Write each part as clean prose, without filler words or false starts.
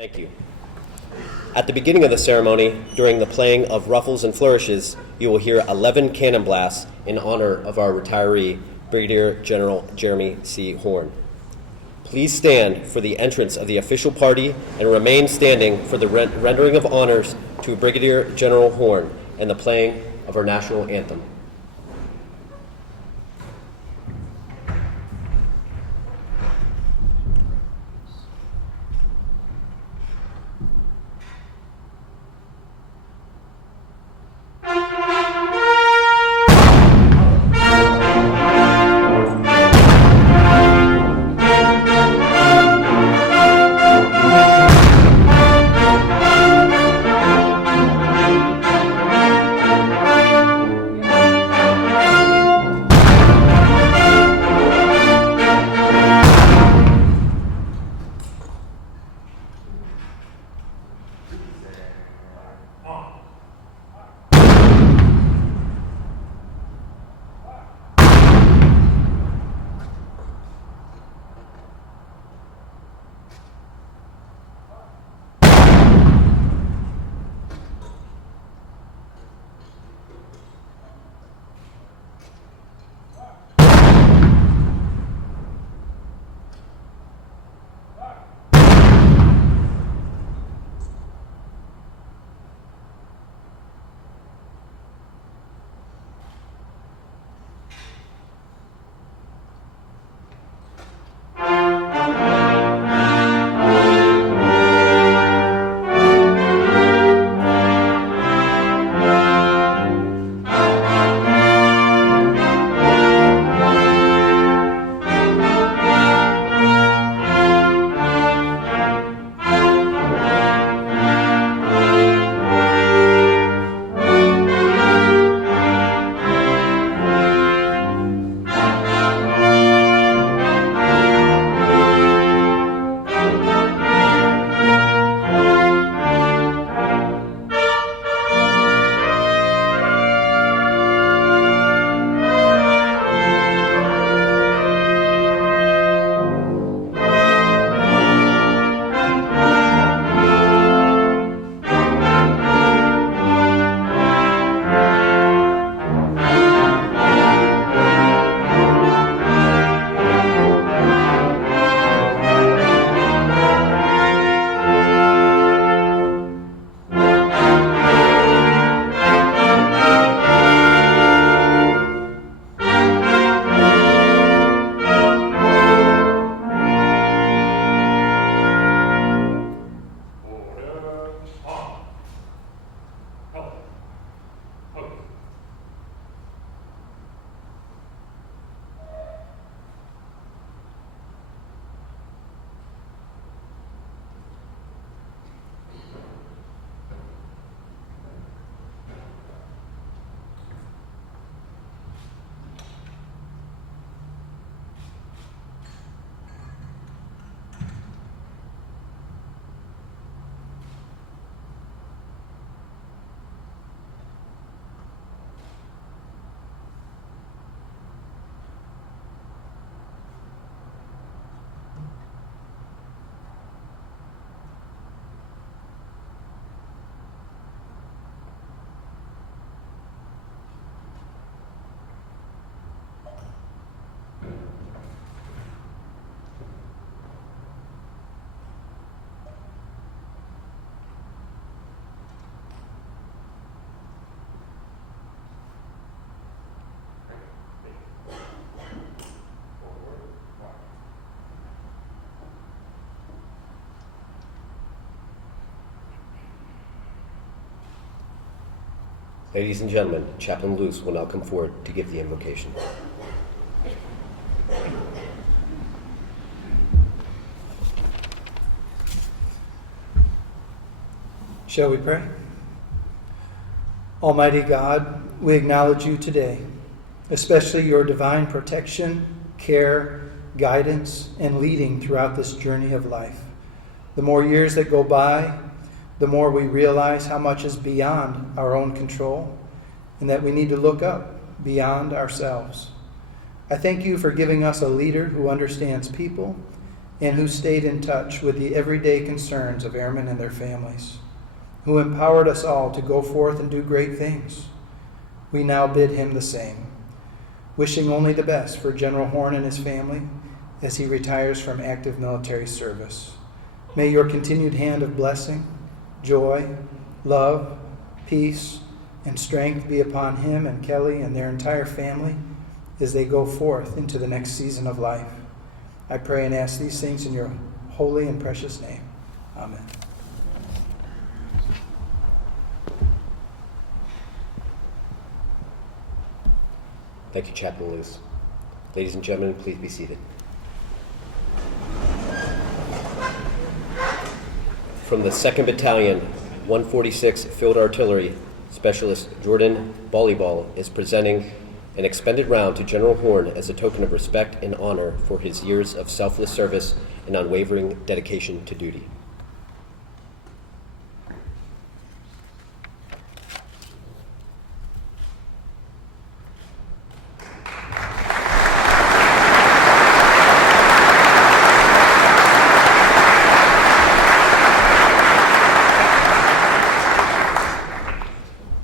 Thank you. At the beginning of the ceremony, during the playing of ruffles and flourishes, you will hear 11 cannon blasts in honor of our retiree, Brigadier General Jeremy C. Horn. Please stand for the entrance of the official party and remain standing for the rendering of honors to Brigadier General Horn and the playing of our national anthem. Ladies and gentlemen, Chaplain Luce will now come forward to give the invocation. Shall we pray? Almighty God, we acknowledge you today, especially your divine protection, care, guidance, and leading throughout this journey of life. The more years that go by, the more we realize how much is beyond our own control and that we need to look up beyond ourselves. I thank you for giving us a leader who understands people and who stayed in touch with the everyday concerns of airmen and their families, who empowered us all to go forth and do great things. We now bid him the same, wishing only the best for General Horn and his family as he retires from active military service. May your continued hand of blessing, joy, love, peace, and strength be upon him and Kelly and their entire family as they go forth into the next season of life. I pray and ask these things in your holy and precious name. Amen. Thank you, Chaplain Luce. Ladies and gentlemen, please be seated. From the 2nd Battalion, 146 Field Artillery, Specialist Jordan Volleyball is presenting an expended round to General Horn as a token of respect and honor for his years of selfless service and unwavering dedication to duty.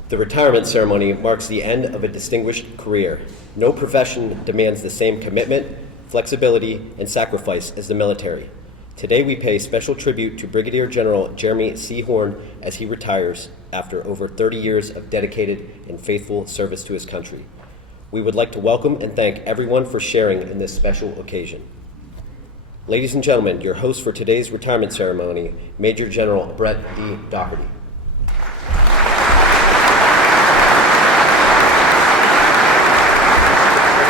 The retirement ceremony marks the end of a distinguished career. No profession demands the same commitment, flexibility, and sacrifice as the military. Today we pay special tribute to Brigadier General Jeremy C. Horn as he retires after over 30 years of dedicated and faithful service to his country. We would like to welcome and thank everyone for sharing in this special occasion. Ladies and gentlemen, your host for today's retirement ceremony, Major General Brett D. Doherty.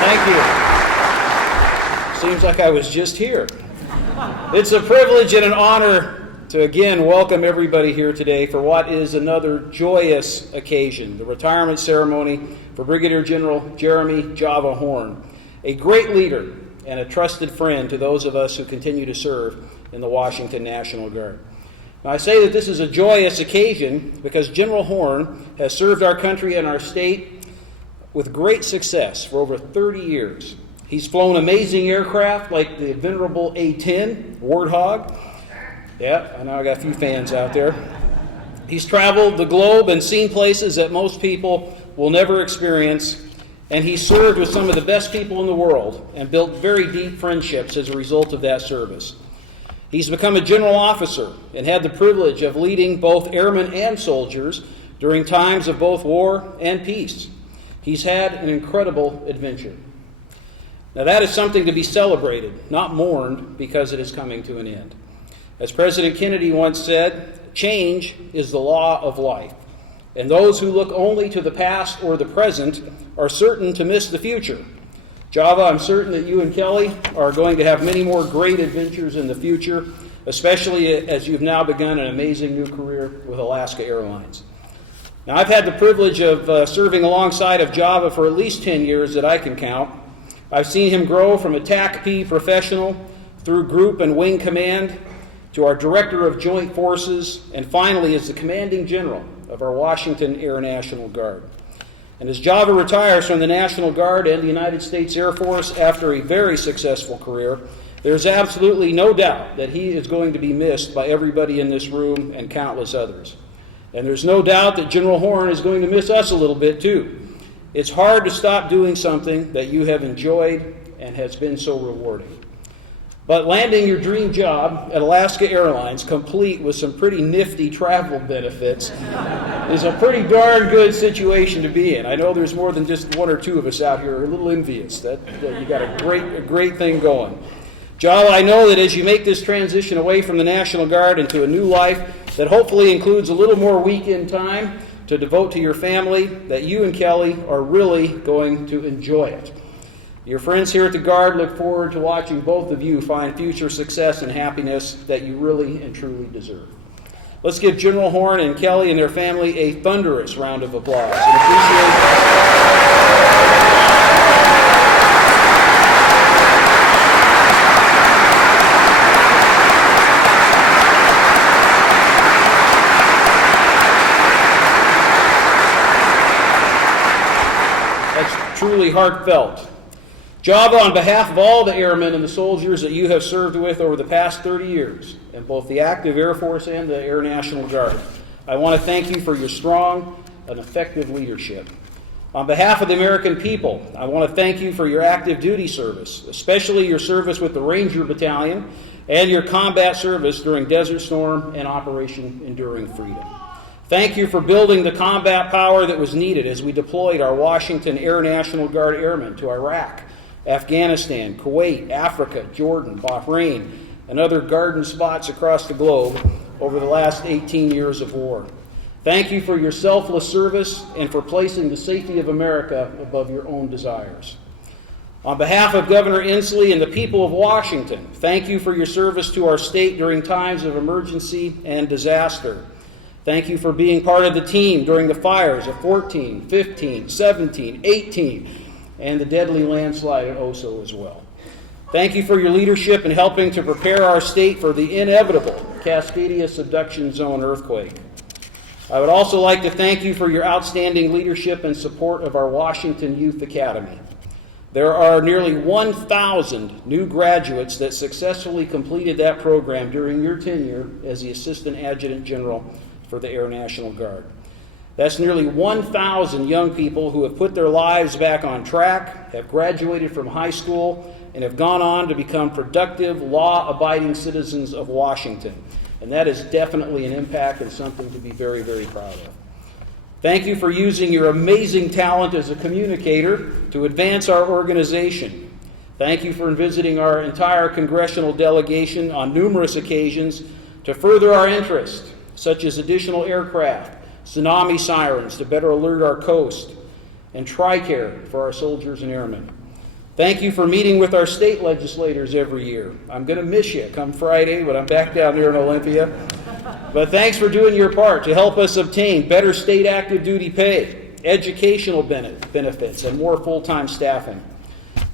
Thank you. Seems like I was just here. It's a privilege and an honor to again welcome everybody here today for what is another joyous occasion, the retirement ceremony for Brigadier General Jeremy Java Horn, a great leader and a trusted friend to those of us who continue to serve in the Washington National Guard. Now, I say that this is a joyous occasion because General Horn has served our country and our state with great success for over 30 years. He's flown amazing aircraft like the venerable A-10 Warthog. Yeah, I know I got a few fans out there. He's traveled the globe and seen places that most people will never experience, and he served with some of the best people in the world and built very deep friendships as a result of that service. He's become a general officer and had the privilege of leading both airmen and soldiers during times of both war and peace. He's had an incredible adventure. Now that is something to be celebrated, not mourned because it is coming to an end. As President Kennedy once said, change is the law of life, and those who look only to the past or the present are certain to miss the future. Java, I'm certain that you and Kelly are going to have many more great adventures in the future, especially as you've now begun an amazing new career with Alaska Airlines. Now, I've had the privilege of serving alongside of Java for at least 10 years that I can count. I've seen him grow from a TAC-P professional through group and wing command to our Director of Joint Forces, and finally as the Commanding General of our Washington Air National Guard. And as Java retires from the National Guard and the United States Air Force after a very successful career, there's absolutely no doubt that he is going to be missed by everybody in this room and countless others. And there's no doubt that General Horn is going to miss us a little bit too. It's hard to stop doing something that you have enjoyed and has been so rewarding. But landing your dream job at Alaska Airlines, complete with some pretty nifty travel benefits, is a pretty darn good situation to be in. I know there's more than just one or two of us out here who are a little envious that you got a great thing going. Java, I know that as you make this transition away from the National Guard into a new life that hopefully includes a little more weekend time to devote to your family, that you and Kelly are really going to enjoy it. Your friends here at the Guard look forward to watching both of you find future success and happiness that you really and truly deserve. Let's give General Horn and Kelly and their family a thunderous round of applause and appreciate truly heartfelt. Java, on behalf of all the airmen and the soldiers that you have served with over the past 30 years, in both the active Air Force and the Air National Guard, I want to thank you for your strong and effective leadership. On behalf of the American people, I want to thank you for your active duty service, especially your service with the Ranger Battalion and your combat service during Desert Storm and Operation Enduring Freedom. Thank you for building the combat power that was needed as we deployed our Washington Air National Guard airmen to Iraq, Afghanistan, Kuwait, Africa, Jordan, Bahrain, and other garden spots across the globe over the last 18 years of war. Thank you for your selfless service and for placing the safety of America above your own desires. On behalf of Governor Inslee and the people of Washington, thank you for your service to our state during times of emergency and disaster. Thank you for being part of the team during the fires of 14, 15, 17, 18, and the deadly landslide at Oso as well. Thank you for your leadership in helping to prepare our state for the inevitable Cascadia subduction zone earthquake. I would also like to thank you for your outstanding leadership and support of our Washington Youth Academy. There are nearly 1,000 new graduates that successfully completed that program during your tenure as the Assistant Adjutant General for the Air National Guard. That's nearly 1,000 young people who have put their lives back on track, have graduated from high school, and have gone on to become productive, law-abiding citizens of Washington. And that is definitely an impact and something to be very, very proud of. Thank you for using your amazing talent as a communicator to advance our organization. Thank you for visiting our entire congressional delegation on numerous occasions to further our interest, such as additional aircraft, tsunami sirens to better alert our coast, and TRICARE for our soldiers and airmen. Thank you for meeting with our state legislators every year. I'm going to miss you come Friday, but I'm back down here in Olympia. But thanks for doing your part to help us obtain better state active duty pay, educational benefits, and more full-time staffing.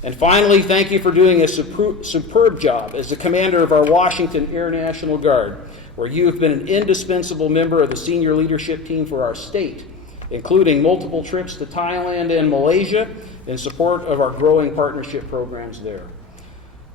And finally, thank you for doing a superb job as the commander of our Washington Air National Guard, where you have been an indispensable member of the senior leadership team for our state, including multiple trips to Thailand and Malaysia in support of our growing partnership programs there.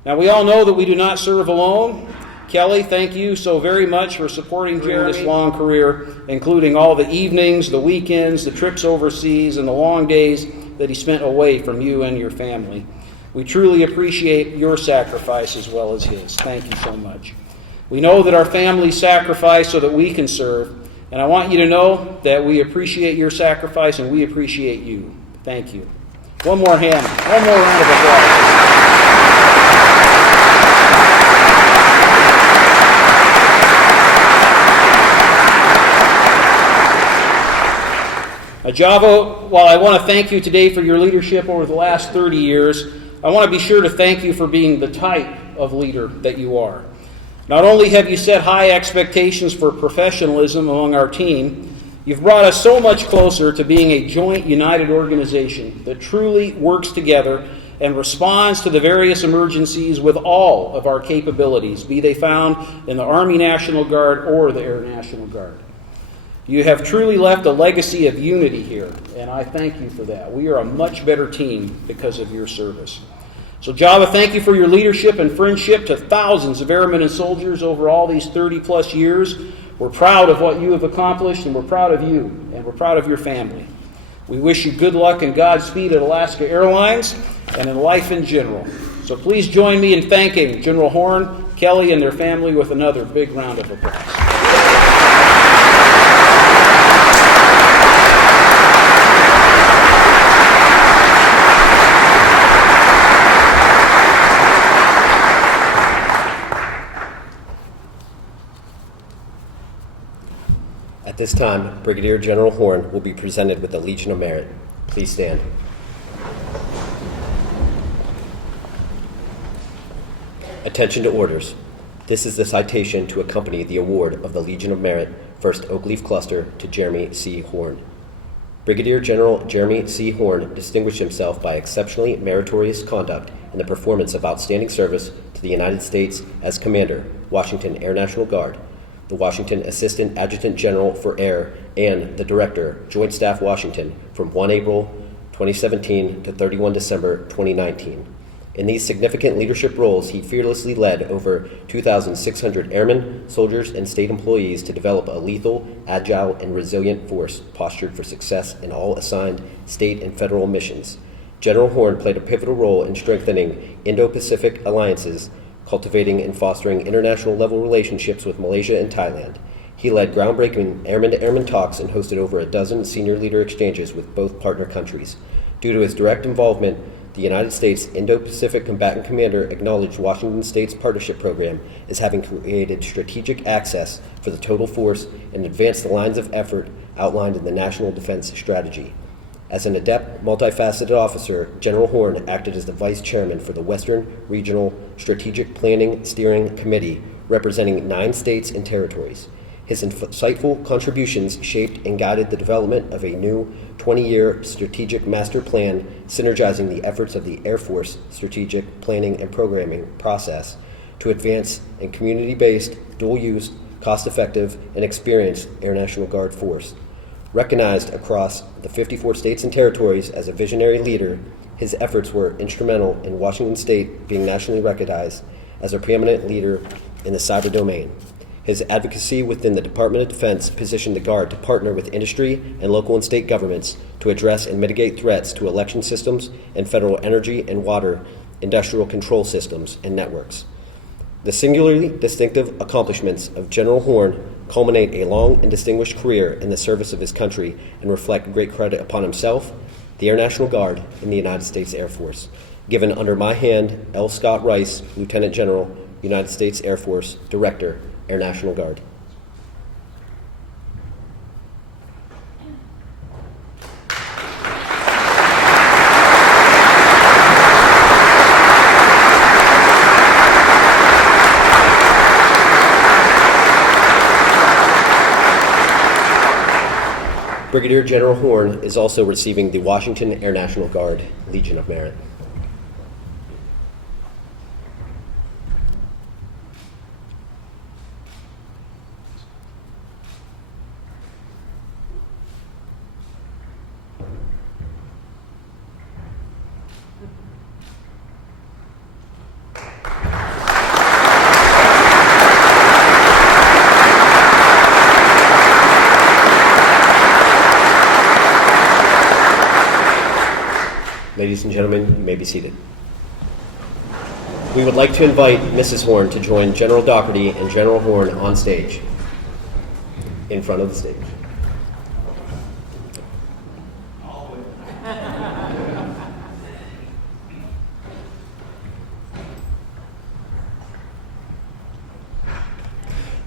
Now, we all know that we do not serve alone. Kelly, thank you so very much for supporting Jeremy this long career, including all the evenings, the weekends, the trips overseas, and the long days that he spent away from you and your family. We truly appreciate your sacrifice as well as his. Thank you so much. We know that our families sacrifice so that we can serve, and I want you to know that we appreciate your sacrifice and we appreciate you. Thank you. One more round of applause. Java, while I want to thank you today for your leadership over the last 30 years, I want to be sure to thank you for being the type of leader that you are. Not only have you set high expectations for professionalism among our team, you've brought us so much closer to being a joint, united organization that truly works together and responds to the various emergencies with all of our capabilities, be they found in the Army National Guard or the Air National Guard. You have truly left a legacy of unity here, and I thank you for that. We are a much better team because of your service. So Java, thank you for your leadership and friendship to thousands of airmen and soldiers over all these 30-plus years. We're proud of what you have accomplished, and we're proud of you, and we're proud of your family. We wish you good luck and Godspeed at Alaska Airlines and in life in general. So please join me in thanking General Horn, Kelly, and their family with another big round of applause. At this time, Brigadier General Horn will be presented with the Legion of Merit. Please stand. Attention to orders. This is the citation to accompany the award of the Legion of Merit, 1st Oak Leaf Cluster, to Jeremy C. Horn. Brigadier General Jeremy C. Horn distinguished himself by exceptionally meritorious conduct in the performance of outstanding service to the United States as Commander, Washington Air National Guard, the Washington Assistant Adjutant General for Air, and the Director, Joint Staff Washington, from 1 April 2017 to 31 December 2019. In these significant leadership roles, he fearlessly led over 2,600 airmen, soldiers, and state employees to develop a lethal, agile, and resilient force postured for success in all assigned state and federal missions. General Horn played a pivotal role in strengthening Indo-Pacific alliances, cultivating and fostering international-level relationships with Malaysia and Thailand. He led groundbreaking airman-to-airman talks and hosted over a dozen senior leader exchanges with both partner countries. Due to his direct involvement, the United States Indo-Pacific Combatant Commander acknowledged Washington State's partnership program as having created strategic access for the total force and advanced the lines of effort outlined in the National Defense Strategy. As an adept, multifaceted officer, General Horn acted as the vice chairman for the Western Regional Strategic Planning Steering Committee, representing 9 states and territories. His insightful contributions shaped and guided the development of a new 20-year strategic master plan, synergizing the efforts of the Air Force strategic planning and programming process to advance a community-based, dual-use, cost-effective, and experienced Air National Guard force. Recognized across the 54 states and territories as a visionary leader, his efforts were instrumental in Washington State being nationally recognized as a preeminent leader in the cyber domain. His advocacy within the Department of Defense positioned the Guard to partner with industry and local and state governments to address and mitigate threats to election systems and federal energy and water, industrial control systems, and networks. The singularly distinctive accomplishments of General Horn culminate a long and distinguished career in the service of his country and reflect great credit upon himself, the Air National Guard, and the United States Air Force. Given under my hand, L. Scott Rice, Lieutenant General, United States Air Force, Director, Air National Guard. Brigadier General Horn is also receiving the Washington Air National Guard Legion of Merit. Ladies and gentlemen, you may be seated. We would like to invite Mrs. Horn to join General Doherty and General Horn on stage, in front of the stage.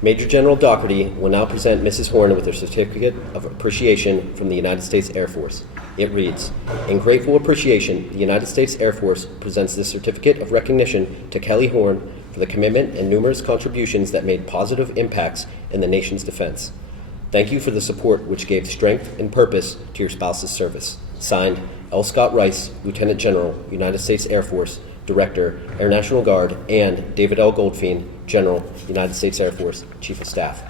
Major General Doherty will now present Mrs. Horn with her Certificate of Appreciation from the United States Air Force. It reads, "In grateful appreciation, the United States Air Force presents this certificate of recognition to Kelly Horn for the commitment and numerous contributions that made positive impacts in the nation's defense. Thank you for the support which gave strength and purpose to your spouse's service." Signed, L. Scott Rice, Lieutenant General, United States Air Force, Director, Air National Guard, and David L. Goldfein, General, United States Air Force, Chief of Staff.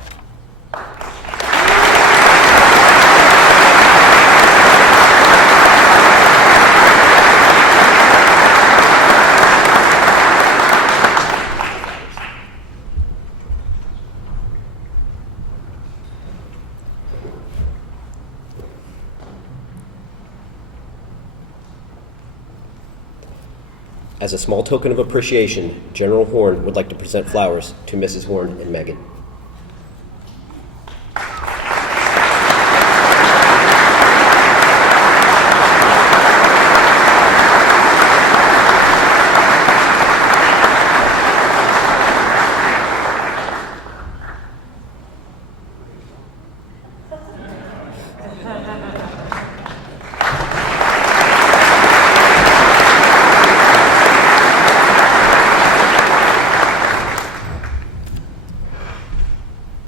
As a small token of appreciation, General Horn would like to present flowers to Mrs. Horn and Megan.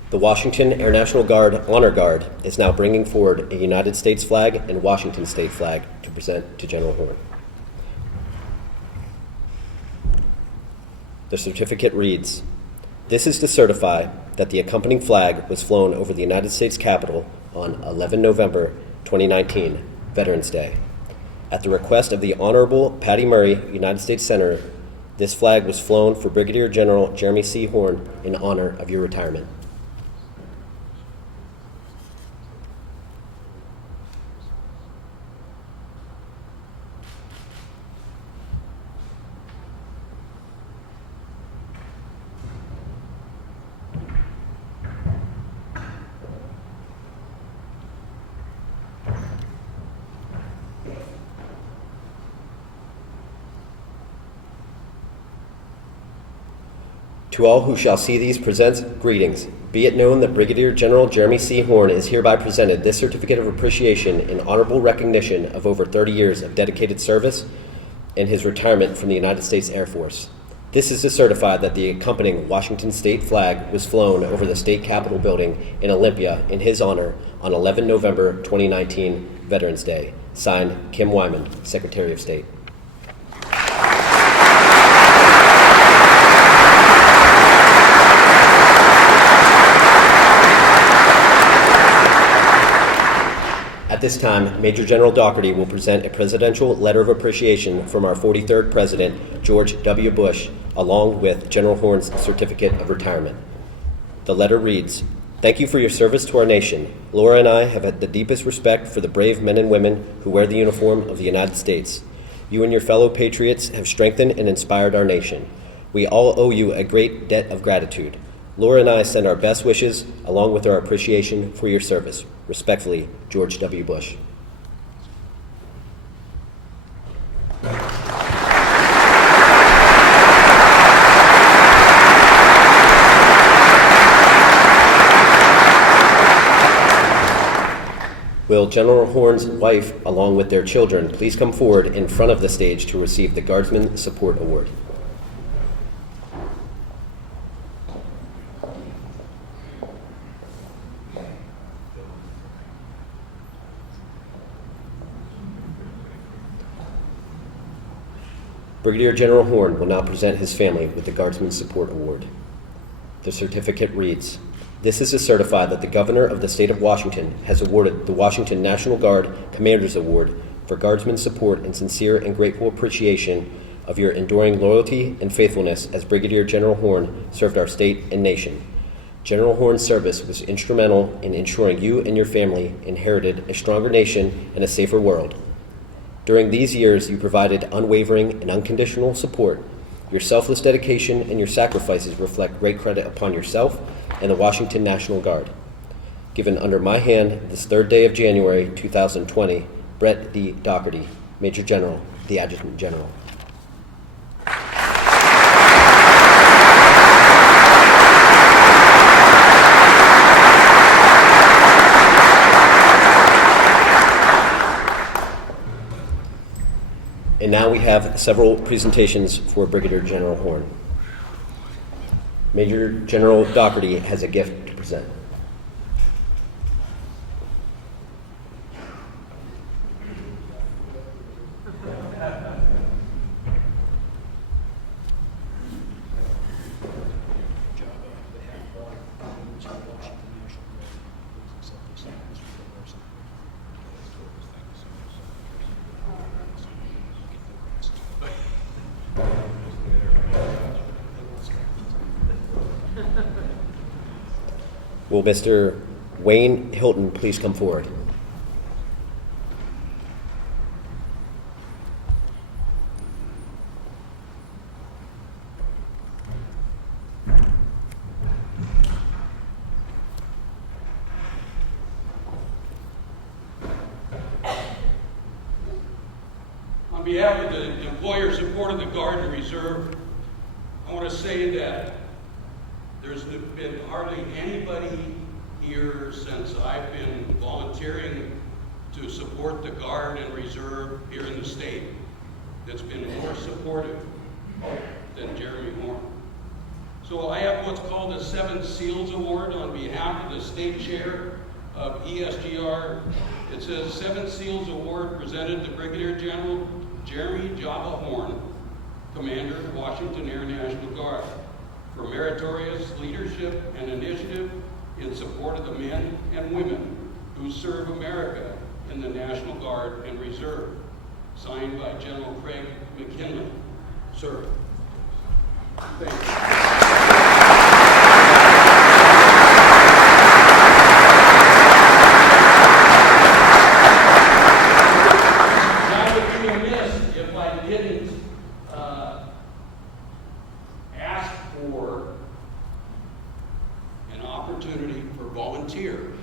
The Washington Air National Guard Honor Guard is now bringing forward a United States flag and Washington State flag to present to General Horn. The certificate reads, "This is to certify that the accompanying flag was flown over the United States Capitol on 11 November 2019, Veterans Day. At the request of the Honorable Patty Murray, United States Senator, this flag was flown for Brigadier General Jeremy C. Horn in honor of your retirement. To all who shall see these presents greetings. Be it known that Brigadier General Jeremy C. Horn is hereby presented this certificate of appreciation in honorable recognition of over 30 years of dedicated service and his retirement from the United States Air Force. This is to certify that the accompanying Washington state flag was flown over the state capitol building in Olympia in his honor on 11 November 2019, Veterans Day. Signed, Kim Wyman, Secretary of State. At this time, Major General Dougherty will present a presidential letter of appreciation from our 43rd President, George W. Bush, along with General Horn's certificate of retirement. The letter reads, "Thank you for your service to our nation. Laura and I have had the deepest respect for the brave men and women who wear the uniform of the United States. You and your fellow patriots have strengthened and inspired our nation. We all owe you a great debt of gratitude. Laura and I send our best wishes along with our appreciation for your service. Respectfully, George W. Bush." Will General Horn's wife, along with their children, please come forward in front of the stage to receive the Guardsman Support Award. Brigadier General Horn will now present his family with the Guardsman Support Award. The certificate reads, "This is to certify that the Governor of the State of Washington has awarded the Washington National Guard Commander's Award for Guardsman support in sincere and grateful appreciation of your enduring loyalty and faithfulness as Brigadier General Horn served our state and nation. General Horn's service was instrumental in ensuring you and your family inherited a stronger nation and a safer world. During these years, you provided unwavering and unconditional support. Your selfless dedication and your sacrifices reflect great credit upon yourself and the Washington National Guard. Given under my hand this 3rd day of January 2020, Brett D. Dougherty, Major General, the Adjutant General." And now we have several presentations for Brigadier General Horn. Major General Dougherty has a gift to present. Will Mr. Wayne Hilton please come forward? On behalf of the employer support of the Guard and Reserve, I want to say that there's been hardly anybody here since I've been volunteering to support the Guard and Reserve here in the state that's been more supportive than Jeremy Horn. So I have what's called a 7 Seals Award on behalf of the state chair of ESGR. It says 7 Seals Award presented to Brigadier General Jeremy Jabba Horn, Commander, Washington Air National Guard, for meritorious leadership and initiative in support of the men and women who serve America in the National Guard and Reserve. signed by General Craig McKinley. Sir, thank you. I would be remiss if I didn't ask for an opportunity for volunteer.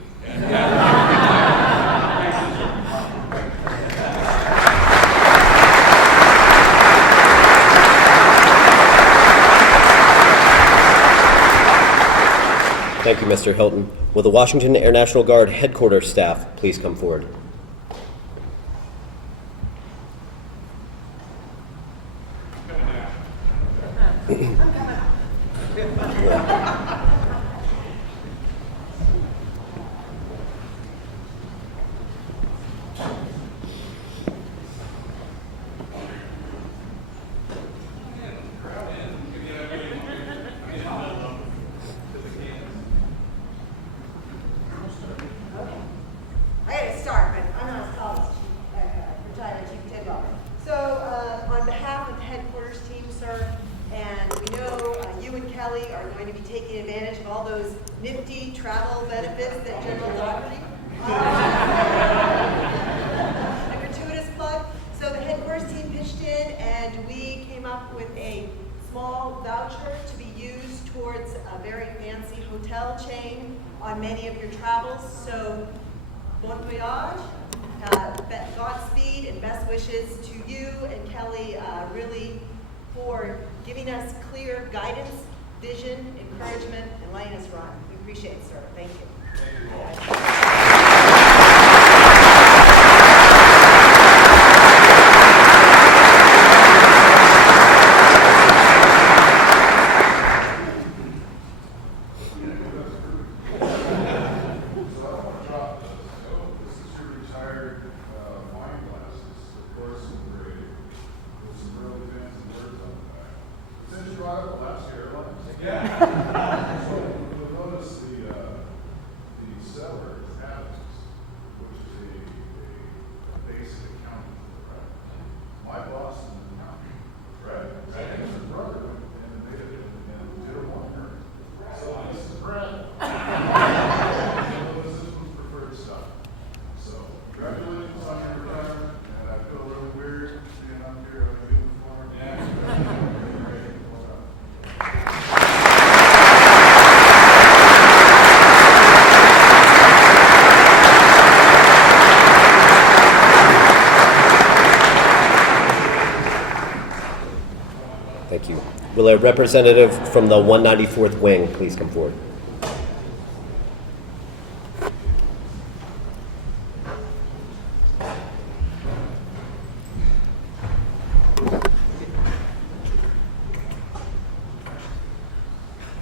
Thank you, Mr. Hilton. Will the Washington Air National Guard headquarters staff please come forward? I had to start, but I'm not a college retired chief tendon. So on behalf of the headquarters team, sir, and we know you and Kelly are going to be taking advantage of all those nifty travel benefits that General Doherty. A gratuitous plug. So the headquarters team pitched in, and we came up with a small voucher to be used towards a very fancy hotel chain on many of your travels. So bon voyage, Godspeed, and best wishes to you and Kelly, really for giving us clear guidance, vision, encouragement, and letting us run. We appreciate it, sir. Thank you. Thank you. Will a representative from the 194th Wing please come forward?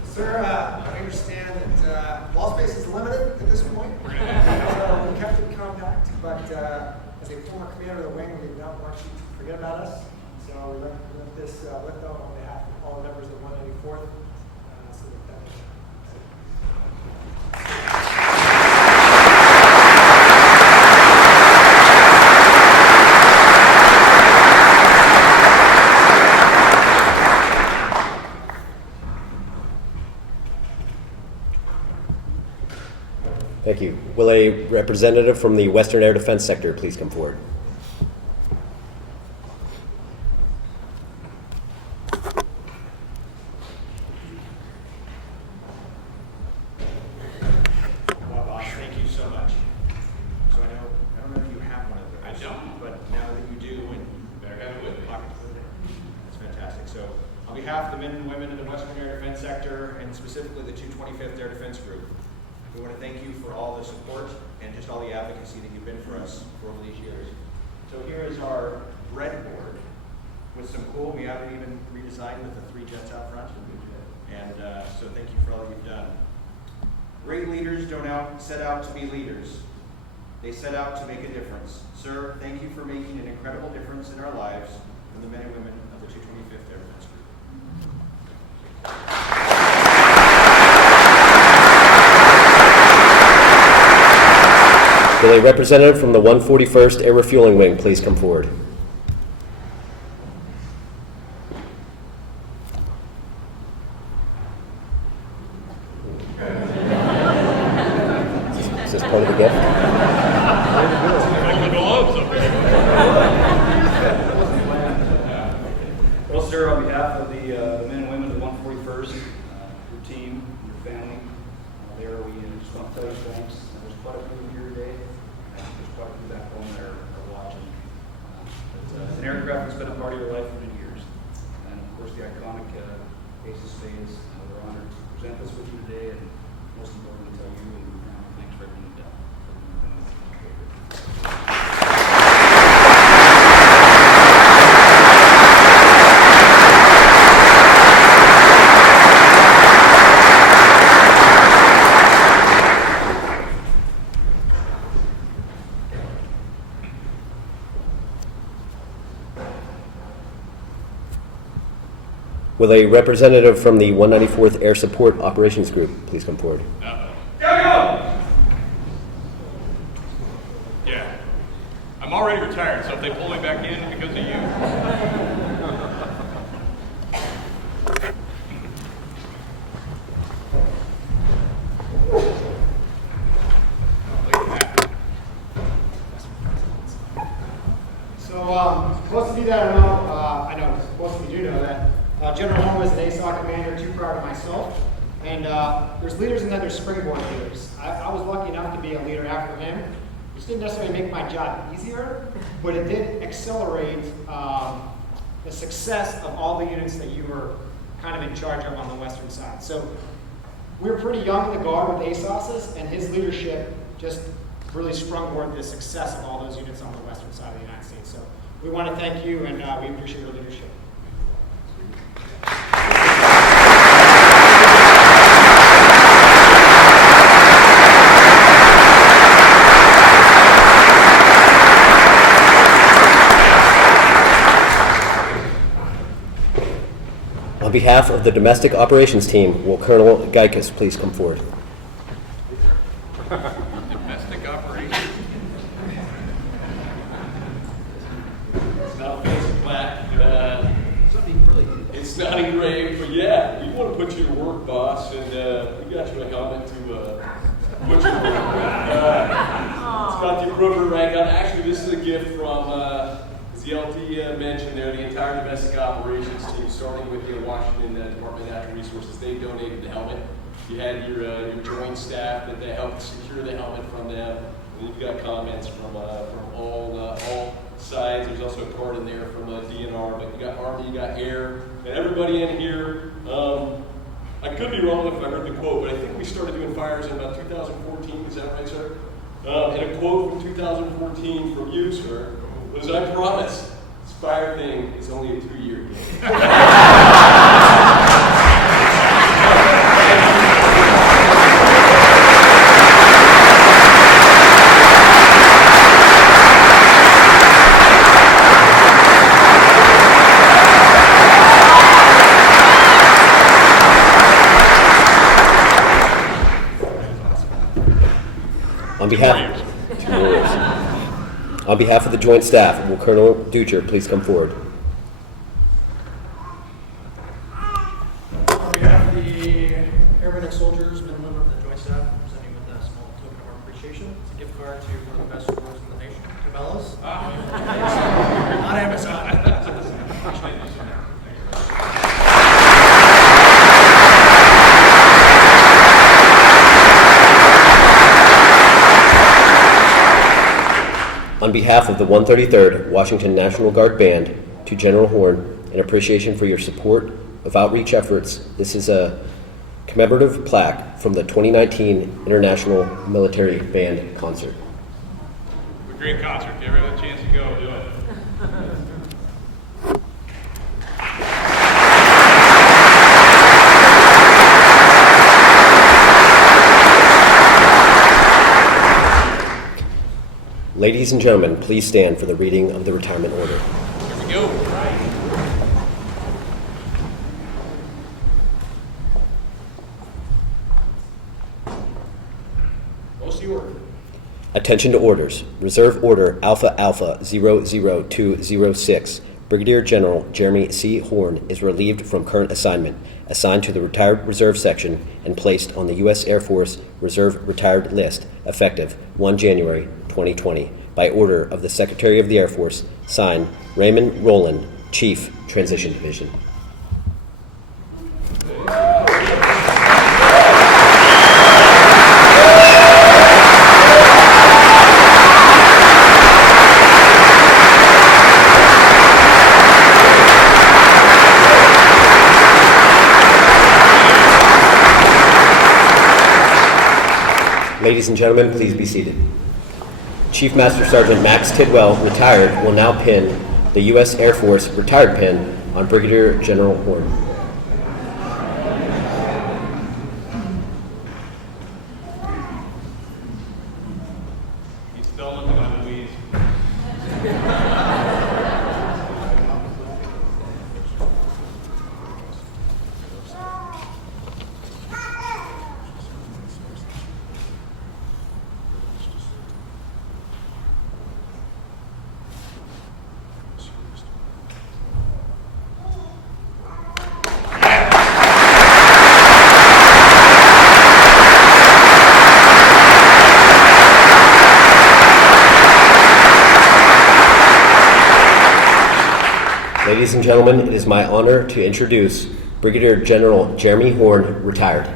Sir, I understand that wall space is limited at this point, so we kept in contact, but as a former commander of the wing, we did not want you to forget about us, so we let this let them on behalf of all the members of the 194th. So that Thank you. Will a representative from the Western Air Defense Sector please come forward? Well, boss, thank you so much. So I don't know if you have one of those. I don't. But now that you do, and You better have it with me. pockets with it, that's fantastic. So on behalf of the men and women in the Western Air Defense Sector, and specifically the 225th Air Defense Group, we want to thank you for all the support and just all the advocacy that you've been for us for over these years. So here is our breadboard with some cool, we haven't even redesigned with the 3 jets out front. And so thank you for all that you've done. Great leaders don't set out to be leaders. They set out to make a difference. Sir, thank you for making an incredible difference in our lives from the men and women of the 225th Air Defense Group. Will a representative from the 141st Air Refueling Wing please come forward? this part of the gift? Well, sir, on behalf of the men and women of the 141st, your team, your family, there, we just want to tell you thanks. There's quite a few here today. There's quite a few back home that are watching. It's an aircraft that's been a part of your life for many years. And of course, the iconic Aces Spades. We're honored to present this with you today, and most importantly, tell you and your family thanks for everything you've done. Will a representative from the 194th Air Support Operations Group please come forward? Yeah. I'm already retired, so if they pull me back in, it's because of you. So, most of you that I know most of you do know that General Horn was an ASOC commander too prior to myself. And there's leaders and then there's springboard leaders. I was lucky enough to be a leader after him, which didn't necessarily make my job easier, but it did accelerate the success of all the units that you were kind of in charge of on the western side. So we were pretty young in the Guard with ASOSs, and his leadership just really sprung the success of all those units on the western side of the United States. So we want to thank you, and we appreciate your leadership. On behalf of the domestic operations team, will Colonel Geikus please come forward? Domestic operations. It's not a fancy plaque. It's not engraved, but yeah, we want to put you to work, boss, and we got you a helmet to put you to work. It's got the appropriate rank on. Actually, this is a gift from, as the LT mentioned there, the entire domestic operations team, starting with the Washington Department of Natural Resources. They donated the helmet. You had your joint staff that they helped secure the helmet from them. And you've got comments from all sides. There's also a card in there from DNR, but you got Army, you got Air, and everybody in here. I could be wrong if I heard the quote, but I think we started doing fires in about 2014. Is that right, sir? And a quote from 2014 from you, sir, was, "I promise, this fire thing is only a 2-year game." On behalf of the Joint Staff, will Colonel Ducher please come forward? On behalf of the airmen and soldiers, men and women of the Joint Staff, I'm presenting with a small token of our appreciation. It's a gift card to one of the best stores in the nation, Cabela's. Not Amazon. On behalf of the 133rd Washington National Guard Band, to General Horn, in appreciation for your support of outreach efforts, this is a commemorative plaque from the 2019 International Military Band Concert. A great concert. If you ever have a chance to go, do it. Ladies and gentlemen, please stand for the reading of the retirement order. Here we go. Most of the order. Attention to orders. Reserve Order Alpha Alpha 00206, Brigadier General Jeremy C. Horn is relieved from current assignment, assigned to the Retired Reserve Section, and placed on the U.S. Air Force Reserve Retired List, effective 1 January 2020, by order of the Secretary of the Air Force, signed Raymond Rowland, Chief, Transition Division. Ladies and gentlemen, please be seated. Chief Master Sergeant Max Tidwell, retired, will now pin the U.S. Air Force retired pin on Brigadier General Horn. He's still looking at Louise. Ladies and gentlemen, it is my honor to introduce Brigadier General Jeremy Horn, retired.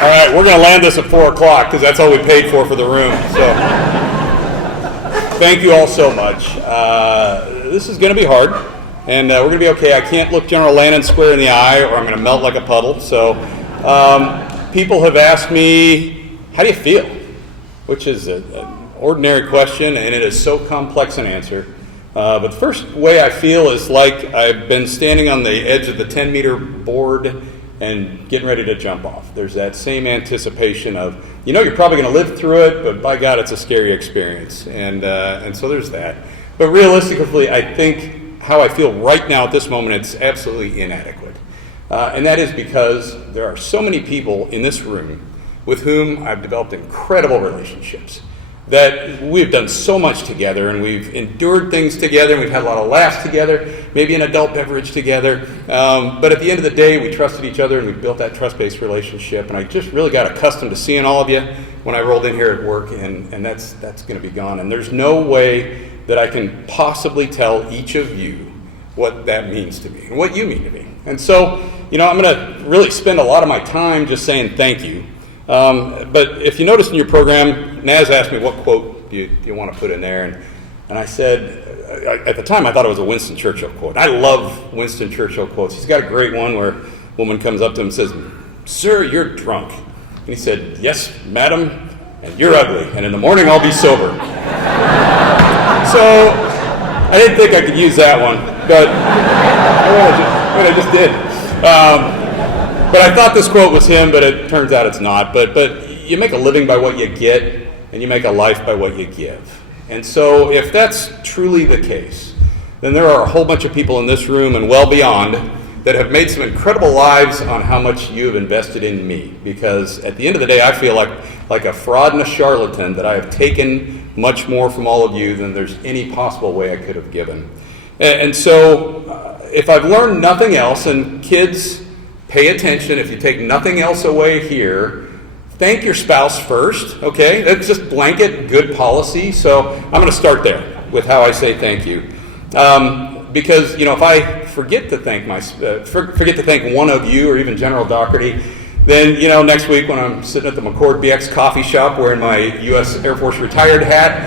All right, we're going to land this at 4 o'clock because that's all we paid for the room. So, thank you all so much. This is going to be hard, and we're going to be okay. I can't look General Lannon square in the eye, or I'm going to melt like a puddle. So, people have asked me, "How do you feel?" Which is an ordinary question, and it is so complex an answer. But the first way I feel is like I've been standing on the edge of the 10-meter board and getting ready to jump off. There's that same anticipation of, you're probably going to live through it, but by God, it's a scary experience. And so there's that. But realistically, I think how I feel right now at this moment, it's absolutely inadequate. And that is because there are so many people in this room with whom I've developed incredible relationships, that we've done so much together, and we've endured things together, and we've had a lot of laughs together, maybe an adult beverage together. But at the end of the day, we trusted each other, and we built that trust-based relationship. And I just really got accustomed to seeing all of you when I rolled in here at work, and that's going to be gone. And there's no way that I can possibly tell each of you what that means to me and what you mean to me. And so, I'm going to really spend a lot of my time just saying thank you. But if you notice in your program, Naz asked me what quote do you want to put in there, and I said, at the time I thought it was a Winston Churchill quote. I love Winston Churchill quotes. He's got a great one where a woman comes up to him and says, "Sir, you're drunk." And he said, "Yes, madam, and you're ugly, and in the morning I'll be sober." So I didn't think I could use that one, but I just did. But I thought this quote was him, but it turns out it's not. But you make a living by what you get, and you make a life by what you give. And so if that's truly the case, then there are a whole bunch of people in this room and well beyond that have made some incredible lives on how much you have invested in me. Because at the end of the day, I feel like a fraud and a charlatan, that I have taken much more from all of you than there's any possible way I could have given. And so if I've learned nothing else, and kids, pay attention, if you take nothing else away here, thank your spouse first, okay? That's just blanket good policy. So I'm going to start there with how I say thank you. Because, if I forget to thank one of you, or even General Doherty, then, next week when I'm sitting at the McCord BX coffee shop wearing my U.S. Air Force retired hat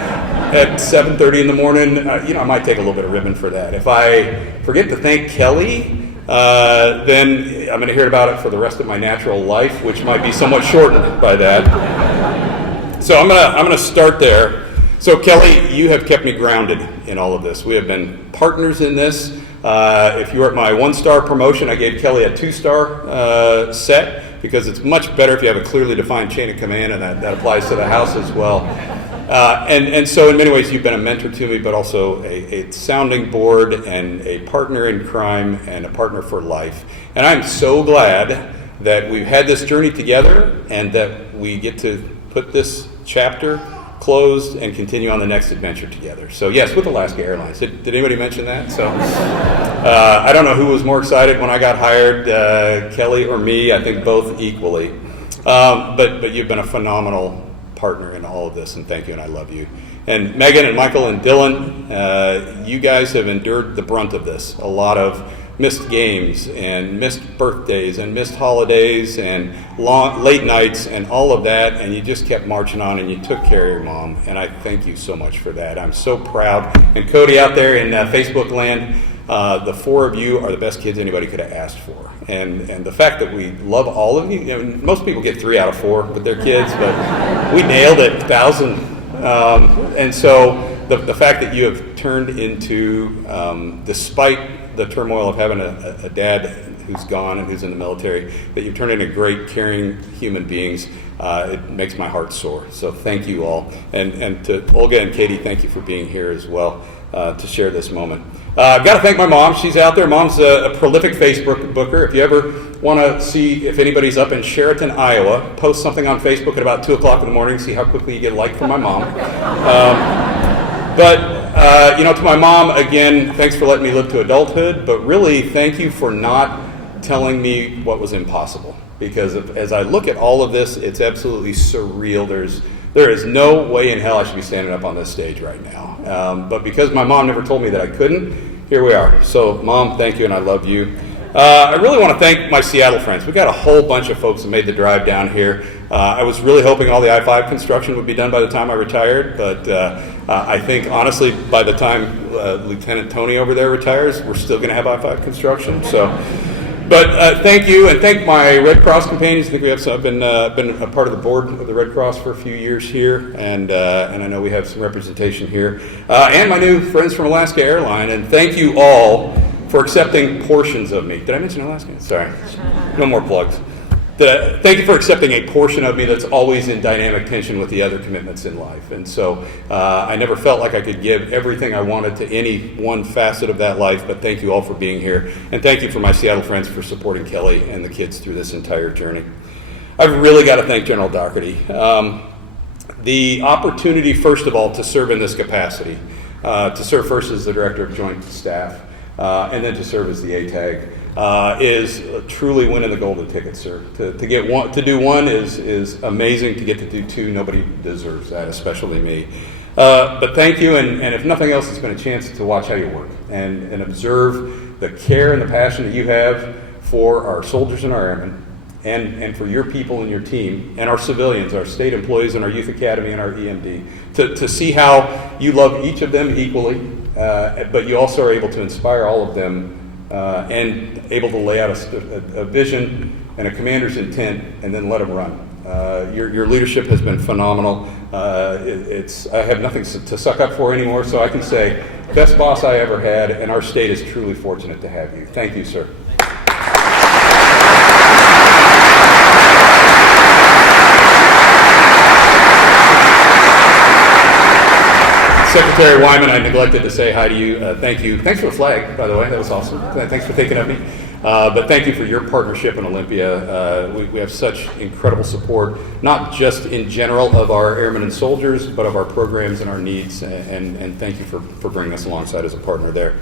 at 7:30 in the morning, I might take a little bit of ribbon for that. If I forget to thank Kelly, then I'm going to hear about it for the rest of my natural life, which might be somewhat shortened by that. So I'm going to start there. So Kelly, you have kept me grounded in all of this. We have been partners in this. If you were at my 1-star promotion, I gave Kelly a 2-star set because it's much better if you have a clearly defined chain of command, and that applies to the house as well. And so in many ways you've been a mentor to me, but also a sounding board and a partner in crime and a partner for life. And I'm so glad that we've had this journey together and that we get to put this chapter closed and continue on the next adventure together. So yes, with Alaska Airlines. Did anybody mention that? So I don't know who was more excited when I got hired, Kelly or me. I think both equally. But you've been a phenomenal partner in all of this, and thank you, and I love you. And Megan and Michael and Dylan, you guys have endured the brunt of this. A lot of missed games and missed birthdays and missed holidays and late nights and all of that, and you just kept marching on and you took care of your mom, and I thank you so much for that. I'm so proud. And Cody out there in Facebook land, the 4 of you are the best kids anybody could have asked for. And the fact that we love all of you, most people get 3 out of 4 with their kids, but we nailed it, 1,000. And so the fact that you have turned into, despite the turmoil of having a dad who's gone and who's in the military, that you've turned into great, caring human beings, it makes my heart soar. So thank you all. And to Olga and Katie, thank you for being here as well to share this moment. I've got to thank my mom. She's out there. Mom's a prolific Facebook booker. If you ever want to see if anybody's up in Sheraton, Iowa, post something on Facebook at about 2 o'clock in the morning, see how quickly you get a like from my mom. To my mom, again, thanks for letting me live to adulthood, but really thank you for not telling me what was impossible. Because as I look at all of this, it's absolutely surreal. There is no way in hell I should be standing up on this stage right now. But because my mom never told me that I couldn't, here we are. So, Mom, thank you, and I love you. I really want to thank my Seattle friends. We got a whole bunch of folks that made the drive down here. I was really hoping all the I-5 construction would be done by the time I retired, but I think, honestly, by the time Lieutenant Tony over there retires, we're still going to have I-5 construction. But thank you, and thank my Red Cross companions. I think I've been a part of the board of the Red Cross for a few years here, and I know we have some representation here. And my new friends from Alaska Airlines, and thank you all for accepting portions of me. Did I mention Alaska? Sorry, no more plugs. Thank you for accepting a portion of me that's always in dynamic tension with the other commitments in life. And so I never felt like I could give everything I wanted to any one facet of that life, but thank you all for being here. And thank you for my Seattle friends for supporting Kelly and the kids through this entire journey. I've really got to thank General Doherty. The opportunity, first of all, to serve in this capacity, to serve first as the Director of Joint Staff, and then to serve as the ATAG, is truly winning the golden ticket, sir. To do one is amazing. To get to do 2, nobody deserves that, especially me. But thank you, and if nothing else, it's been a chance to watch how you work and observe the care and the passion that you have for our soldiers and our airmen, and for your people and your team, and our civilians, our state employees, and our youth academy and our EMD, to see how you love each of them equally, but you also are able to inspire all of them, and able to lay out a vision and a commander's intent, and then let them run. Your leadership has been phenomenal. I have nothing to suck up for anymore, so I can say, best boss I ever had, and our state is truly fortunate to have you. Thank you, sir. Secretary Wyman, I neglected to say hi to you. Thank you. Thanks for the flag, by the way. That was awesome. Thanks for thinking of me. But thank you for your partnership in Olympia. We have such incredible support, not just in general of our airmen and soldiers, but of our programs and our needs. And thank you for bringing us alongside as a partner there.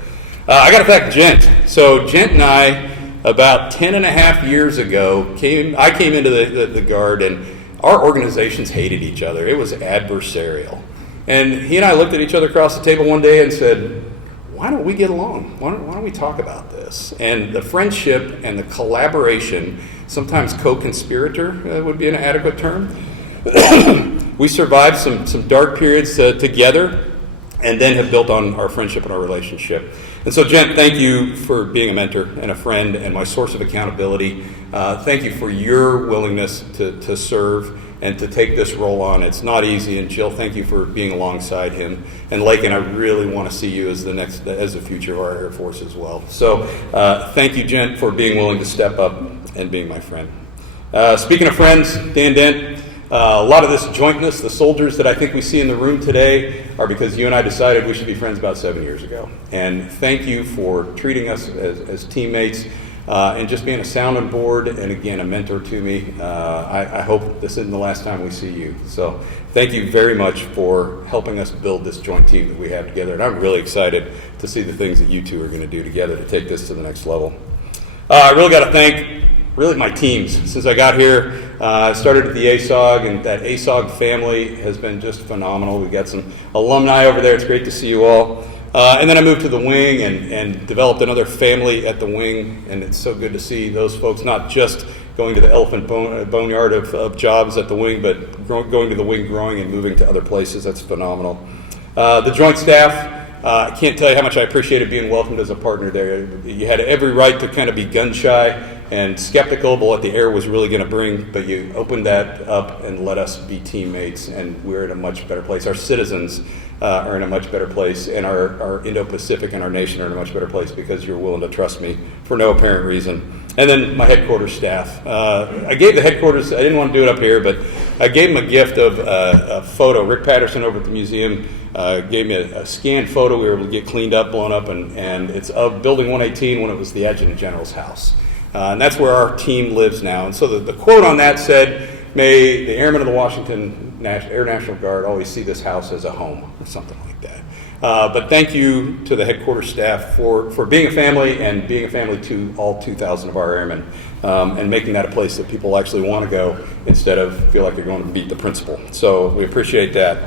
I got to thank Gent. So Gent and I, about 10 and a half years ago, I came into the Guard, and our organizations hated each other. It was adversarial. And he and I looked at each other across the table one day and said, why don't we get along? Why don't we talk about this? And the friendship and the collaboration, sometimes co-conspirator would be an adequate term. We survived some dark periods together, and then have built on our friendship and our relationship. And so, Jen, thank you for being a mentor and a friend and my source of accountability. Thank you for your willingness to serve. and to take this role on. It's not easy, and Jill, thank you for being alongside him. And Lakin, I really want to see you as the future of our Air Force as well. So thank you, Jen, for being willing to step up and being my friend. Speaking of friends, Dan Dent, a lot of this jointness, the soldiers that I think we see in the room today, are because you and I decided we should be friends about 7 years ago. And thank you for treating us as teammates and just being a sounding board and, again, a mentor to me. I hope this isn't the last time we see you. So thank you very much for helping us build this joint team that we have together. And I'm really excited to see the things that you two are going to do together to take this to the next level. I really got to thank my teams. Since I got here, I started at the ASOG, and that ASOG family has been just phenomenal. We've got some alumni over there. It's great to see you all. And then I moved to the wing and developed another family at the wing, and it's so good to see those folks not just going to the elephant boneyard of jobs at the wing, but going to the wing, growing and moving to other places. That's phenomenal. The joint staff, I can't tell you how much I appreciated being welcomed as a partner there. You had every right to kind of be gun-shy and skeptical about what the air was really going to bring, but you opened that up and let us be teammates, and we're in a much better place. Our citizens are in a much better place, and our Indo-Pacific and our nation are in a much better place because you're willing to trust me for no apparent reason. And then my headquarters staff. I gave the headquarters, I didn't want to do it up here, but I gave them a gift of a photo. Rick Patterson over at the museum gave me a scanned photo we were able to get cleaned up, blown up, and it's of Building 118 when it was the Adjutant General's house. And that's where our team lives now. And so the quote on that said, "May the airmen of the Washington Air National Guard always see this house as a home," or something like that. But thank you to the headquarters staff for being a family and being a family to all 2,000 of our airmen, and making that a place that people actually want to go instead of feel like they're going to meet the principal. So we appreciate that.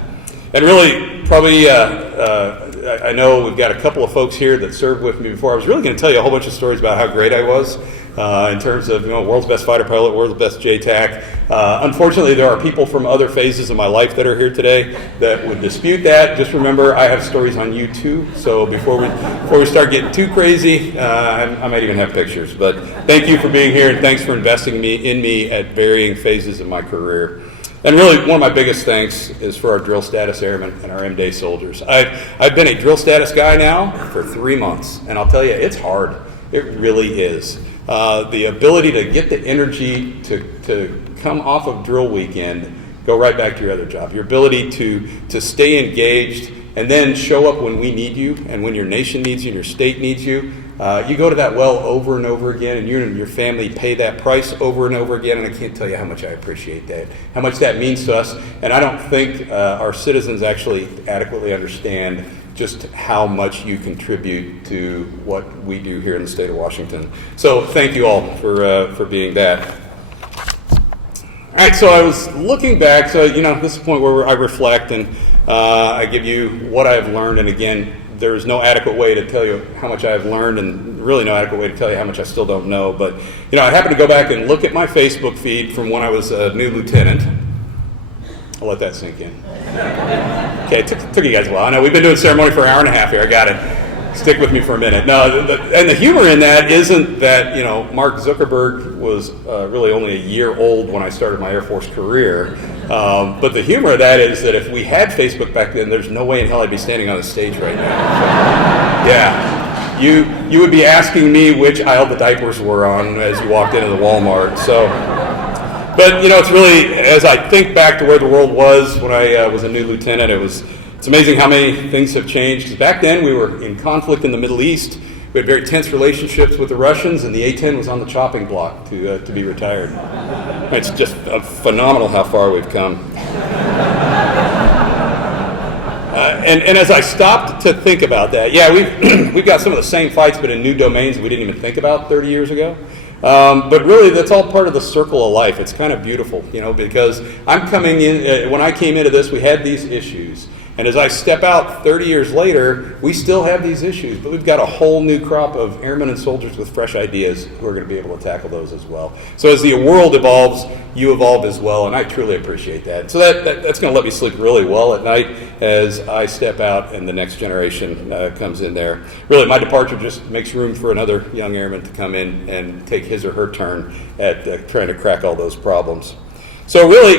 And really, probably, I know we've got a couple of folks here that served with me before. I was really going to tell you a whole bunch of stories about how great I was in terms of, world's best fighter pilot, world's best JTAC. Unfortunately, there are people from other phases of my life that are here today that would dispute that. Just remember, I have stories on you too. So before we start getting too crazy, I might even have pictures. But thank you for being here, and thanks for investing in me at varying phases of my career. And really, one of my biggest thanks is for our drill status airmen and our M-Day soldiers. I've been a drill status guy now for 3 months, and I'll tell you, it's hard. It really is. The ability to get the energy to come off of drill weekend, go right back to your other job. Your ability to stay engaged and then show up when we need you and when your nation needs you and your state needs you. You go to that well over and over again, and you and your family pay that price over and over again, and I can't tell you how much I appreciate that, how much that means to us. And I don't think our citizens actually adequately understand just how much you contribute to what we do here in the state of Washington. So thank you all for being that. All right, so I was looking back, so this is the point where I reflect and I give you what I've learned, and again, there's no adequate way to tell you how much I've learned, and really no adequate way to tell you how much I still don't know. But I happened to go back and look at my Facebook feed from when I was a new lieutenant. I'll let that sink in. Okay, it took you guys a while. I know we've been doing ceremony for an hour and a half here. I got it. Stick with me for a minute. No, and the humor in that isn't that Mark Zuckerberg was really only a year old when I started my Air Force career. But the humor of that is that if we had Facebook back then, there's no way in hell I'd be standing on the stage right now. So, yeah, you would be asking me which aisle the diapers were on as you walked into the Walmart. So, but it's really, as I think back to where the world was when I was a new lieutenant, it's amazing how many things have changed. 'Cause back then we were in conflict in the Middle East. We had very tense relationships with the Russians, and the A-10 was on the chopping block to be retired. It's just phenomenal how far we've come. And as I stopped to think about that, yeah, we've got some of the same fights, but in new domains we didn't even think about 30 years ago. But really, that's all part of the circle of life. It's kind of beautiful, because I'm coming in, when I came into this, we had these issues. And as I step out 30 years later, we still have these issues, but we've got a whole new crop of airmen and soldiers with fresh ideas who are going to be able to tackle those as well. So as the world evolves, you evolve as well, and I truly appreciate that. So that's going to let me sleep really well at night as I step out and the next generation comes in there. Really, my departure just makes room for another young airman to come in and take his or her turn at trying to crack all those problems. So really,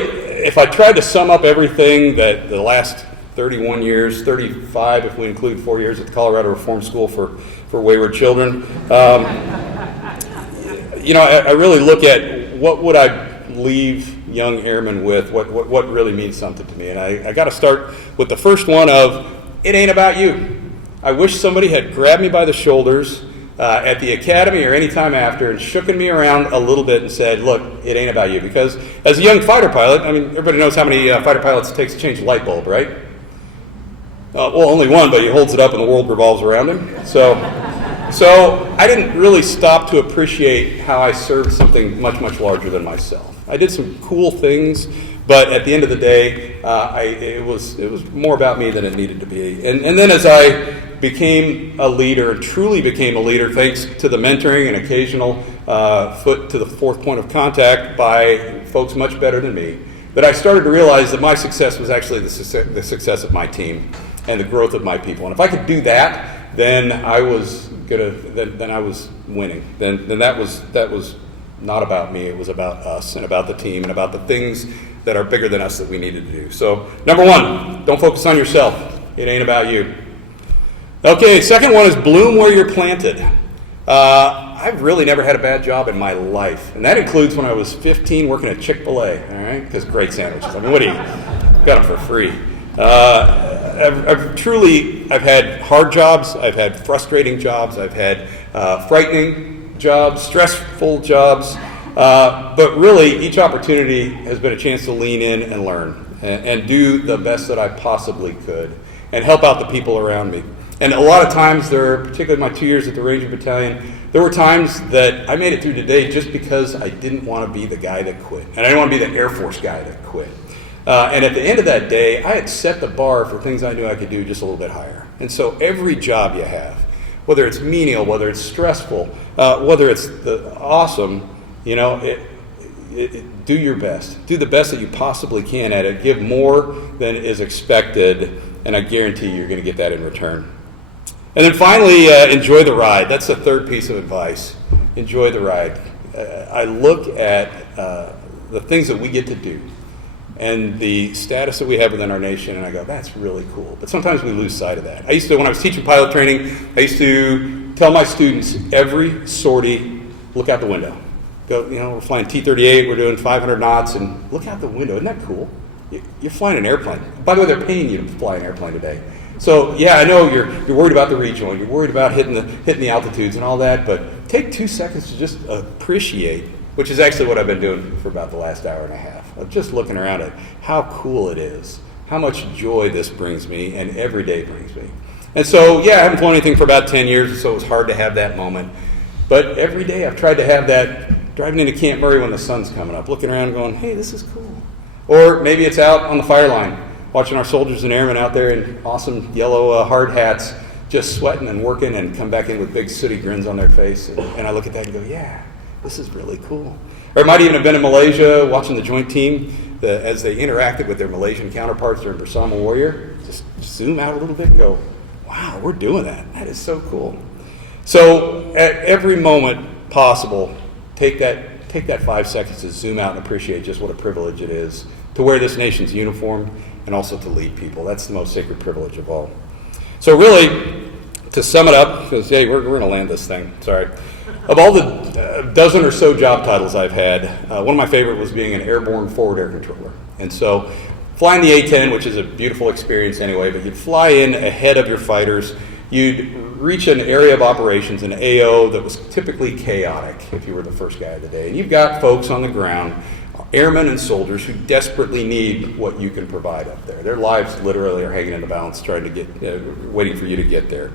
if I tried to sum up everything that the last 31 years, 35 if we include 4 years at the Colorado Reform School for Wayward Children, I really look at what would I leave young airmen with, what really means something to me. And I got to start with the first one of, it ain't about you. I wish somebody had grabbed me by the shoulders at the academy or any time after and shooken me around a little bit and said, look, it ain't about you. Because as a young fighter pilot, I mean, everybody knows how many fighter pilots it takes to change a light bulb, right? Well, only one, but he holds it up and the world revolves around him. So I didn't really stop to appreciate how I served something much, much larger than myself. I did some cool things, but at the end of the day, it was more about me than it needed to be. And then as I became a leader, and truly became a leader, thanks to the mentoring and occasional foot to the fourth point of contact by folks much better than me, that I started to realize that my success was actually the success of my team and the growth of my people. And if I could do that, then I was then I was winning. Then that was not about me. It was about us and about the team and about the things that are bigger than us that we needed to do. So number one, don't focus on yourself. It ain't about you. Okay, second one is bloom where you're planted. I've really never had a bad job in my life, and that includes when I was 15 working at Chick-fil-A. All right, because great sandwiches. I mean, what do you got them for free? I've had hard jobs, I've had frustrating jobs, I've had frightening jobs, stressful jobs, but really each opportunity has been a chance to lean in and learn and do the best that I possibly could and help out the people around me. And a lot of times, particularly my 2 years at the Ranger Battalion, there were times that I made it through today just because I didn't want to be the guy that quit. And I didn't want to be the Air Force guy that quit. And at the end of that day, I had set the bar for things I knew I could do just a little bit higher. And so every job you have, whether it's menial, whether it's stressful, whether it's awesome, do your best. Do the best that you possibly can at it. Give more than is expected, and I guarantee you're going to get that in return. And then finally, enjoy the ride. That's the third piece of advice. Enjoy the ride. I look at the things that we get to do and the status that we have within our nation, and I go, that's really cool. But sometimes we lose sight of that. When I was teaching pilot training, I used to tell my students, every sortie, look out the window. Go, we're flying T-38, we're doing 500 knots, and look out the window. Isn't that cool? You're flying an airplane. By the way, they're paying you to fly an airplane today. So, yeah, I know you're worried about the rejoin, you're worried about hitting the altitudes and all that, but take 2 seconds to just appreciate, which is actually what I've been doing for about the last hour and a half. Of just looking around at how cool it is, how much joy this brings me, and every day brings me. And so, yeah, I haven't flown anything for about 10 years, so it was hard to have that moment. But every day I've tried to have that, driving into Camp Murray when the sun's coming up, looking around and going, hey, this is cool. Or maybe it's out on the fire line, watching our soldiers and airmen out there in awesome yellow hard hats, just sweating and working, and come back in with big sooty grins on their face. And I look at that and go, yeah, this is really cool. Or it might even have been in Malaysia, watching the joint team as they interacted with their Malaysian counterparts during Bersama Warrior. Just zoom out a little bit and go, wow, we're doing that. That is so cool. So at every moment possible, take that 5 seconds to zoom out and appreciate just what a privilege it is to wear this nation's uniform and also to lead people. That's the most sacred privilege of all. So really, to sum it up, because we're going to land this thing, sorry. Of all the dozen or so job titles I've had, one of my favorite was being an airborne forward air controller. And so flying the A-10, which is a beautiful experience anyway, but you'd fly in ahead of your fighters, you'd reach an area of operations, an AO, that was typically chaotic if you were the first guy of the day. And you've got folks on the ground, airmen and soldiers, who desperately need what you can provide up there. Their lives literally are hanging in the balance, trying to get, waiting for you to get there.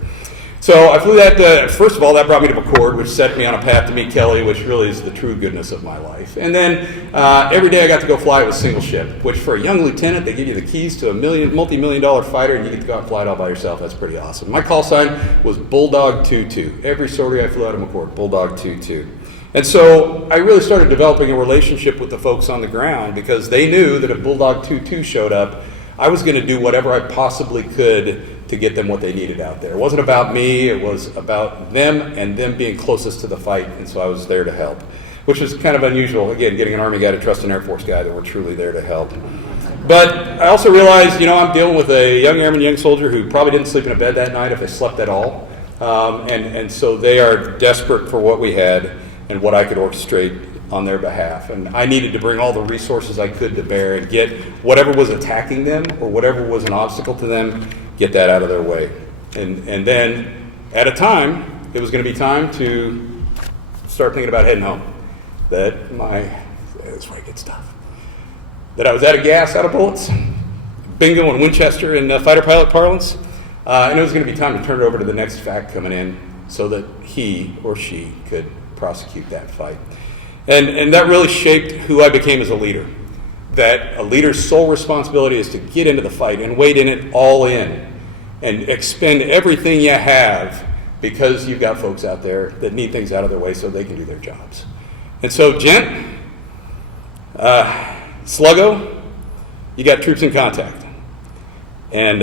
So I flew that, first of all, that brought me to McCord, which set me on a path to meet Kelly, which really is the true goodness of my life. And then every day I got to go fly with single ship, which for a young lieutenant, they give you the keys to a multi-million-dollar fighter, and you get to go out and fly it all by yourself. That's pretty awesome. My call sign was Bulldog 22. Every sortie I flew out of McCord, Bulldog 22. And so I really started developing a relationship with the folks on the ground, because they knew that if Bulldog 22 showed up, I was going to do whatever I possibly could to get them what they needed out there. It wasn't about me, it was about them and them being closest to the fight, and so I was there to help. which was kind of unusual. Again, getting an Army guy to trust an Air Force guy that were truly there to help. But I also realized, I'm dealing with a young airman, young soldier who probably didn't sleep in a bed that night if they slept at all. And so they are desperate for what we had and what I could orchestrate on their behalf. And I needed to bring all the resources I could to bear and get whatever was attacking them or whatever was an obstacle to them, get that out of their way. And then at a time, it was going to be time to start thinking about heading home. That's where it gets tough. That I was out of gas, out of bullets, bingo and Winchester in fighter pilot parlance, and it was going to be time to turn it over to the next FAC coming in so that he or she could prosecute that fight. And that really shaped who I became as a leader. That a leader's sole responsibility is to get into the fight and wade in it all in and expend everything you have because you've got folks out there that need things out of their way so they can do their jobs. And so, Gent, Sluggo, you got troops in contact. And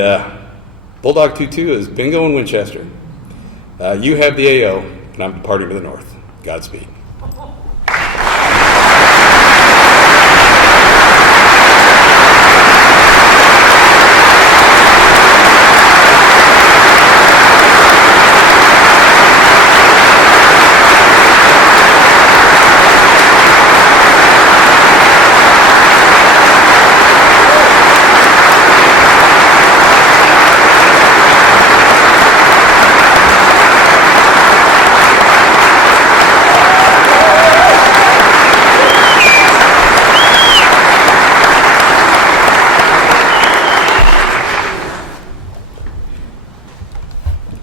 Bulldog 2-2 is bingo in Winchester. You have the AO, and I'm departing to the north. Godspeed.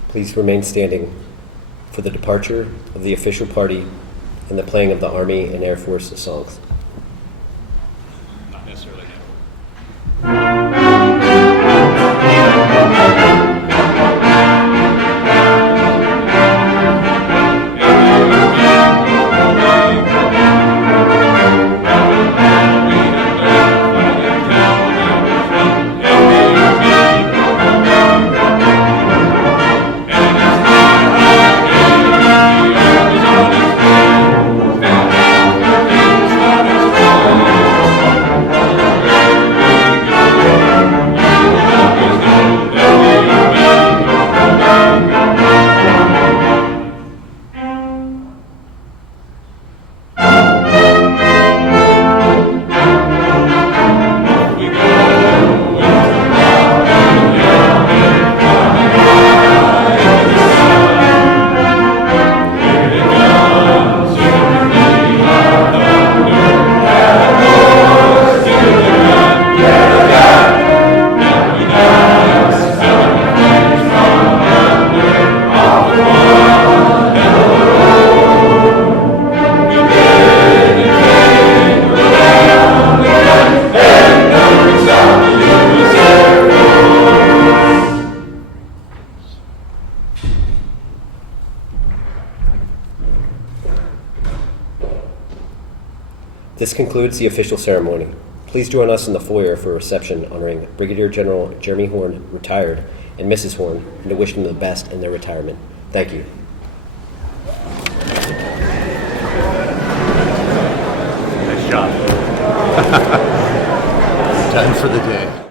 Please remain standing for the departure of the official party and the playing of the Army and Air Force songs. Not necessarily. This concludes the official ceremony. Please join us in the foyer for a reception honoring Brigadier General Jeremy Horn, retired, and Mrs. Horn, and to wish them the best in their retirement. Thank you. Nice job. Done for the day.